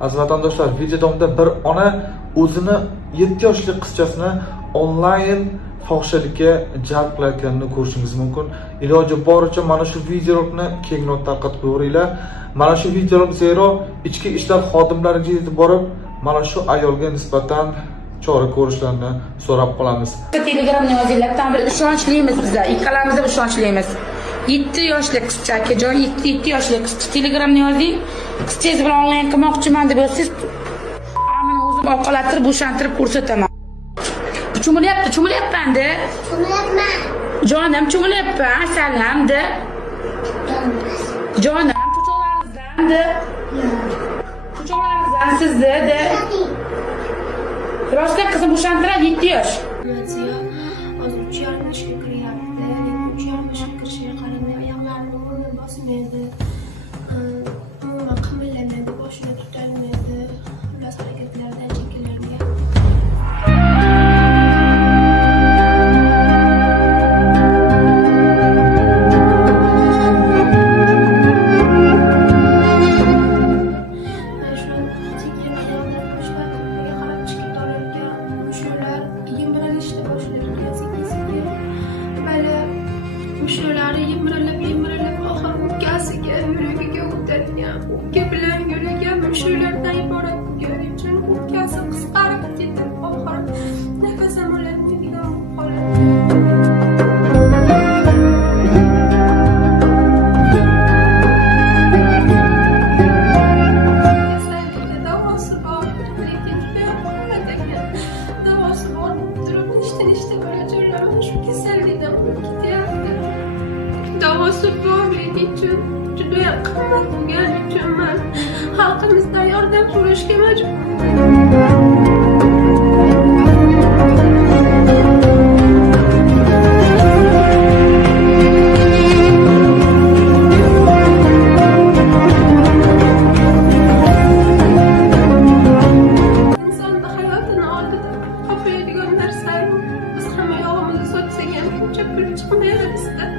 Aziz vatandoshlar, video davomida bir ona o'zini 7 yoshli qizchasini onlayn fohishalikka jalb qilayotganini ko'rishingiz mumkin. Iloji boricha mana shu videolarni kengroq tarqatib qo'yinglar. Mana shu videolar zero ichki ishlar xodimlariga yetib borib, mana shu ayolga nisbatan chora ko'rishlarini so'rab qolamiz. Telegramni yozinglar, tam bir ishonchliimiz bizlar, ikkalamizda ishonchliimiz. 7 yoshli qizcha akajon, 7 yoshli qizcha telegramni yozing. Qizchangiz bilan onlayn qilmoqchiman deb yozsangiz, ammo o'zim oqalattirib, bo'shantirib ko'rsataman. Cho'milyapti, cho'milyapman-da. Cho'milyapman. Jonim, cho'milyapman, salam-da. Jonim, cho'cholaringizdan-da. Cho'cholaringizdan sizda-da. Rostdan qizim bo'shantiradi 7 yosh. Hozir 3,5 yoshga kiryapti. 3,5 yoshga kirishiga qaramay oyoqlarini o'rniga bosmaydi. Umuman qimirlamaydi, boshini tutolmaydi. Xullas harakatlardan chekinmaydi. Şuraları yımrılıp oxir o'pkasiga, yuragiga o'tadigan, o'pka bilan yuragan mushulardan iborat bo'lgani uchun o'pkasi qisqarib ketib, oxir nafas ham ololmaydigan bo'lib qoladi. Davosi bor, lekin juda qo'rqinch ekan. Davosi bor, turib nechta bolajonlar shu kasallikdan o'lib ketyapti. Davosi borligi uchun juda qimmat bo'lgani uchun men xalqimizdan yordam so'rashga majburman. Insonni hayotini oldida qo'yadigan narsa biz hamma yog'imizni sotsak ham buncha pul chiqmaydi bizdan.